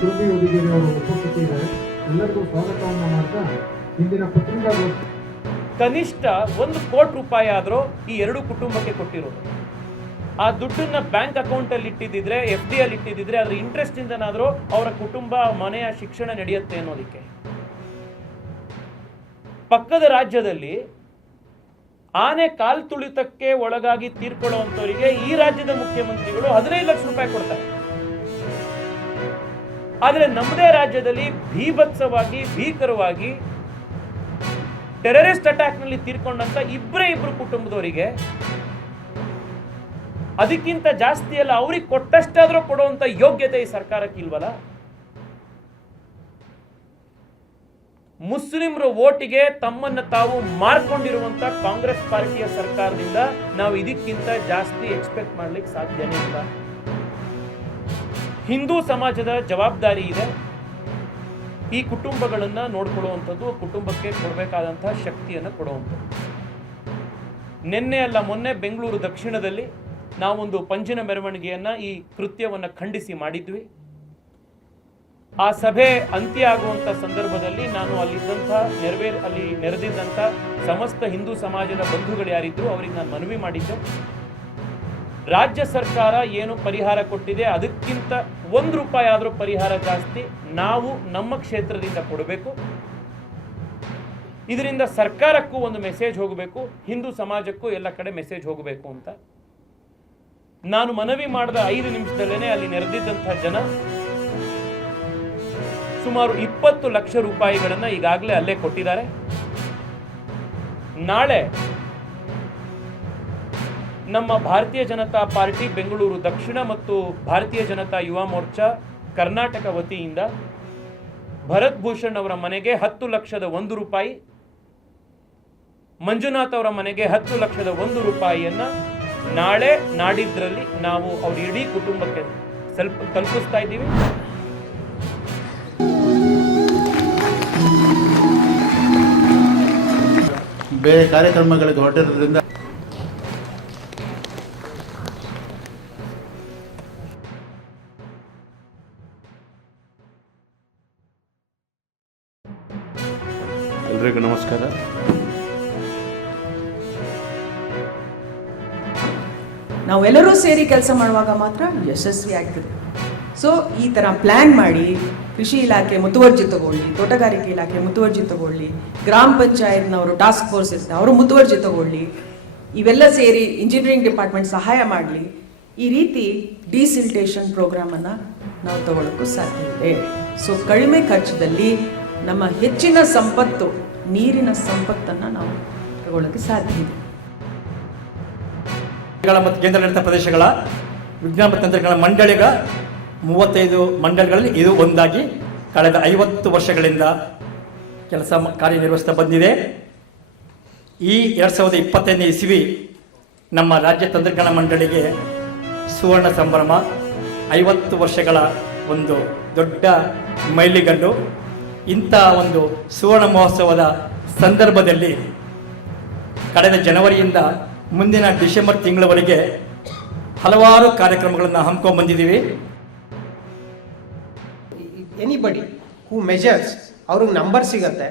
ಶ್ರುತಿ ಹುಡುಗಿರಿ ಅವರು ಉಪಸ್ಥಿತಿದ್ದಾರೆ. ಎಲ್ಲರಿಗೂ ಸ್ವಾಗತವನ್ನು ಮಾಡ್ತಾ ಇಂದಿನ ಪತ್ರಿಕಾಗೋಷ್ಠಿ ಕನಿಷ್ಠ 1 ಕೋಟಿ ರೂಪಾಯಿ ಆದರೂ ಈ ಎರಡು ಕುಟುಂಬಕ್ಕೆ ಕೊಟ್ಟಿರೋದು. ಆ ದುಡ್ಡನ್ನ ಬ್ಯಾಂಕ್ ಅಕೌಂಟಲ್ಲಿ ಇಟ್ಟಿದ್ದಿದ್ರೆ, FD ಅಲ್ಲಿ ಇಟ್ಟಿದ್ದಿದ್ರೆ ಅದರ ಇಂಟ್ರೆಸ್ಟ್ ಇಂದನಾದರೂ ಅವರ ಕುಟುಂಬ ಮನೆಯ ಶಿಕ್ಷಣ ನಡೆಯುತ್ತೆ ಅನ್ನೋದಕ್ಕೆ. ಪಕ್ಕದ ರಾಜ್ಯದಲ್ಲಿ ಆನೆ ಕಾಲ್ ತುಳಿತಕ್ಕೆ ಒಳಗಾಗಿ ತೀರ್ಕೊಳ್ಳುವಂಥವರಿಗೆ ಈ ರಾಜ್ಯದ ಮುಖ್ಯಮಂತ್ರಿಗಳು 15 ಲಕ್ಷ ರೂಪಾಯಿ ಕೊಡ್ತಾರೆ. ಆದರೆ ನಮ್ಮದೇ ರಾಜ್ಯದಲ್ಲಿ ಭೀಭತ್ಸವಾಗಿ ಭೀಕರವಾಗಿ ಟೆರರಿಸ್ಟ್ ಅಟ್ಯಾಕ್ ನಲ್ಲಿ ತೀರ್ಕೊಂಡಂತ ಇಬ್ಬರು ಕುಟುಂಬದವರಿಗೆ ಅದಕ್ಕಿಂತ ಜಾಸ್ತಿ ಅಲ್ಲ, ಅವ್ರಿಗೆ ಕೊಟ್ಟಷ್ಟಾದ್ರೂ ಕೊಡುವಂತ ಯೋಗ್ಯತೆ ಈ ಸರ್ಕಾರಕ್ಕೆ ಇಲ್ವಲ್ಲ. ಮುಸ್ಲಿಮರ ಓಟಿಗೆ ತಮ್ಮನ್ನು ತಾವು ಮಾರ್ಕೊಂಡಿರುವಂತ ಕಾಂಗ್ರೆಸ್ ಪಾರ್ಟಿಯ ಸರ್ಕಾರದಿಂದ ನಾವು ಇದಕ್ಕಿಂತ ಜಾಸ್ತಿ ಎಕ್ಸ್ಪೆಕ್ಟ್ ಮಾಡ್ಲಿಕ್ಕೆ ಸಾಧ್ಯನೇ ಇಲ್ಲ. ಹಿಂದೂ ಸಮಾಜದ ಜವಾಬ್ದಾರಿ ಇದೆ ಈ ಕುಟುಂಬಗಳನ್ನ ನೋಡ್ಕೊಳ್ಳುವಂಥದ್ದು, ಕುಟುಂಬಕ್ಕೆ ಕೊಡಬೇಕಾದಂತಹ ಶಕ್ತಿಯನ್ನು ಕೊಡುವಂಥದ್ದು. ನಿನ್ನೆ ಅಲ್ಲ ಮೊನ್ನೆ ಬೆಂಗಳೂರು ದಕ್ಷಿಣದಲ್ಲಿ ನಾವೊಂದು ಪಂಜಿನ ಮೆರವಣಿಗೆಯನ್ನ ಈ ಕೃತ್ಯವನ್ನ ಖಂಡಿಸಿ ಮಾಡಿದ್ವಿ. ಆ ಸಭೆ ಅಂತ್ಯ ಆಗುವಂತ ಸಂದರ್ಭದಲ್ಲಿ ನಾನು ಅಲ್ಲಿ ನೆರೆದಿದ್ದಂಥ ಸಮಸ್ತ ಹಿಂದೂ ಸಮಾಜದ ಬಂಧುಗಳು ಯಾರಿದ್ರು ಅವರಿಗೆ ನಾನು ಮನವಿ ಮಾಡಿದ್ದೆ. ರಾಜ್ಯ ಸರ್ಕಾರ ಏನು ಪರಿಹಾರ ಕೊಟ್ಟಿದೆ ಅದಕ್ಕಿಂತ 1 ರೂಪಾಯಿ ಆದರೂ ಪರಿಹಾರ ಜಾಸ್ತಿ ನಾವು ನಮ್ಮ ಕ್ಷೇತ್ರದಿಂದ ಕೊಡಬೇಕು. ಇದರಿಂದ ಸರ್ಕಾರಕ್ಕೂ ಒಂದು ಮೆಸೇಜ್ ಹೋಗಬೇಕು, ಹಿಂದೂ ಸಮಾಜಕ್ಕೂ ಎಲ್ಲ ಕಡೆ ಮೆಸೇಜ್ ಹೋಗಬೇಕು ಅಂತ ನಾನು ಮನವಿ ಮಾಡಿದ 5 ನಿಮಿಷದಲ್ಲೇ ಅಲ್ಲಿ ನೆರೆದಿದ್ದಂತಹ ಜನ ಸುಮಾರು 20 ಲಕ್ಷ ರೂಪಾಯಿಗಳನ್ನ ಈಗಾಗಲೇ ಅಲ್ಲೇ ಕೊಟ್ಟಿದ್ದಾರೆ. ನಾಳೆ ನಮ್ಮ ಭಾರತೀಯ ಜನತಾ ಪಾರ್ಟಿ ಬೆಂಗಳೂರು ದಕ್ಷಿಣ ಮತ್ತು ಭಾರತೀಯ ಜನತಾ ಯುವ ಮೋರ್ಚಾ ಕರ್ನಾಟಕ ವತಿಯಿಂದ ಭರತ್ ಭೂಷಣ್ ಅವರ ಮನೆಗೆ 10 ಲಕ್ಷದ 1 ರೂಪಾಯಿ, ಮಂಜುನಾಥ್ ಅವರ ಮನೆಗೆ 10 ಲಕ್ಷದ 1 ರೂಪಾಯಿಯನ್ನ ನಾಳೆ ನಾಡಿದ್ರಲ್ಲಿ ನಾವು ಅವ್ರ ಇಡೀ ಕುಟುಂಬಕ್ಕೆ ತಲುಪಿಸ್ತಾ ಇದ್ದೀವಿ. ಬೇರೆ ಕಾರ್ಯಕ್ರಮಗಳಿಗೆ ಹೊರಟಿರೋದ್ರಿಂದ ಎಲ್ರಿಗೂ ನಮಸ್ಕಾರ. ನಾವೆಲ್ಲರೂ ಸೇರಿ ಕೆಲಸ ಮಾಡುವಾಗ ಮಾತ್ರ ಯಶಸ್ವಿ ಆಗ್ತದೆ. ಸೊ ಈ ಥರ ಪ್ಲ್ಯಾನ್ ಮಾಡಿ ಕೃಷಿ ಇಲಾಖೆ ಮುತುವರ್ಜಿ ತಗೊಳ್ಳಿ, ತೋಟಗಾರಿಕೆ ಇಲಾಖೆ ಮುತುವರ್ಜಿ ತಗೊಳ್ಳಿ, ಗ್ರಾಮ ಪಂಚಾಯತ್ನವರು ಟಾಸ್ಕ್ ಫೋರ್ಸ್ ಇರ್ತಾರೆ ಅವರು ಮುತುವರ್ಜಿ ತಗೊಳ್ಳಿ, ಇವೆಲ್ಲ ಸೇರಿ ಇಂಜಿನಿಯರಿಂಗ್ ಡಿಪಾರ್ಟ್ಮೆಂಟ್ ಸಹಾಯ ಮಾಡಲಿ. ಈ ರೀತಿ ಡಿಸಿಲ್ಟೇಷನ್ ಪ್ರೋಗ್ರಾಮನ್ನು ನಾವು ತಗೊಳ್ಳೋಕ್ಕೂ ಸಾಧ್ಯವಿದೆ. ಸೊ ಕಡಿಮೆ ಖರ್ಚದಲ್ಲಿ ನಮ್ಮ ಹೆಚ್ಚಿನ ಸಂಪತ್ತು ನೀರಿನ ಸಂಪತ್ತನ್ನು ನಾವು ತಗೊಳ್ಳೋಕ್ಕೆ ಸಾಧ್ಯ ಇದೆ. ಮತ್ತು ಕೇಂದ್ರಾಡಳಿತ ಪ್ರದೇಶಗಳ ವಿಜ್ಞಾನ ಮತ್ತು ತಂತ್ರಜ್ಞಾನ ಮಂಡಳಿಗಳ 35 ಮಂಡಳಿಗಳಲ್ಲಿ ಇದು ಒಂದಾಗಿ ಕಳೆದ 50 ವರ್ಷಗಳಿಂದ ಕಾರ್ಯನಿರ್ವಹಿಸ್ತಾ ಬಂದಿದೆ. ಈ 2025ನೇ ಇಸವಿ ನಮ್ಮ ರಾಜ್ಯ ತಂತ್ರಜ್ಞಾನ ಮಂಡಳಿಗೆ ಸುವರ್ಣ ಸಂಭ್ರಮ, 50 ವರ್ಷಗಳ ಒಂದು ದೊಡ್ಡ ಮೈಲಿಗಲ್ಲು. ಇಂಥ ಒಂದು ಸುವರ್ಣ ಮಹೋತ್ಸವದ ಸಂದರ್ಭದಲ್ಲಿ ಕಳೆದ ಜನವರಿಯಿಂದ ಮುಂದಿನ ಡಿಸೆಂಬರ್ ತಿಂಗಳವರೆಗೆ ಹಲವಾರು ಕಾರ್ಯಕ್ರಮಗಳನ್ನು ಹಮ್ಮಿಕೊಂಡು ಬಂದಿದ್ದೀವಿ. ಎನಿಬಡಿ ಹೂ ಮೆಜರ್ಸ್ ಅವ್ರಿಗೆ ನಂಬರ್ ಸಿಗುತ್ತೆ,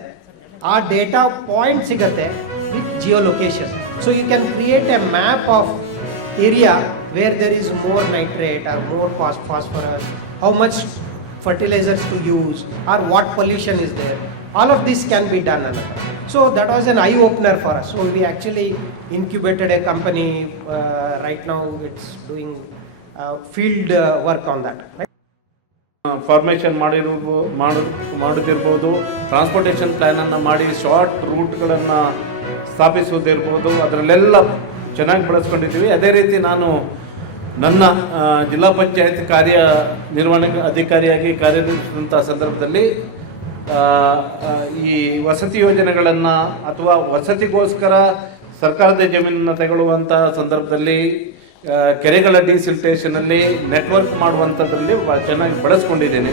ಆ ಡೇಟಾ ಪಾಯಿಂಟ್ ಸಿಗುತ್ತೆ with geo location. So you can create a map of area where there is more nitrate or more phosphorus, how much fertilizers to use or what pollution is there. All of this can be done. So that was an eye opener for us. So we actually incubated a company. Right now it's doing field work on that. Formation ಮಾಡೋದಿರ್ಬೋದು, transportation ಪ್ಲ್ಯಾನನ್ನು ಮಾಡಿ short ರೂಟ್ಗಳನ್ನು ಸ್ಥಾಪಿಸುವುದಿರ್ಬೋದು, ಅದರಲ್ಲೆಲ್ಲ ಚೆನ್ನಾಗಿ ಬಳಸ್ಕೊಂಡಿದ್ದೀವಿ. ಅದೇ ರೀತಿ ನಾನು ನನ್ನ ಜಿಲ್ಲಾ ಪಂಚಾಯತ್ ಕಾರ್ಯನಿರ್ವಹಣಾ ಅಧಿಕಾರಿಯಾಗಿ ಕಾರ್ಯನಿರ್ವಹಿಸಿದಂಥ ಸಂದರ್ಭದಲ್ಲಿ ಈ ವಸತಿ ಯೋಜನೆಗಳನ್ನು ಅಥವಾ ವಸತಿಗೋಸ್ಕರ ಸರ್ಕಾರದ ಜಮೀನನ್ನು ತಗೊಳ್ಳುವಂಥ ಸಂದರ್ಭದಲ್ಲಿ ಕೆರೆಗಳ ಡಿಸಿಲ್ಟೇಷನಲ್ಲಿ ನೆಟ್ವರ್ಕ್ ಮಾಡುವಂಥದ್ರಲ್ಲಿ ಚೆನ್ನಾಗಿ ಬಳಸ್ಕೊಂಡಿದ್ದೇನೆ.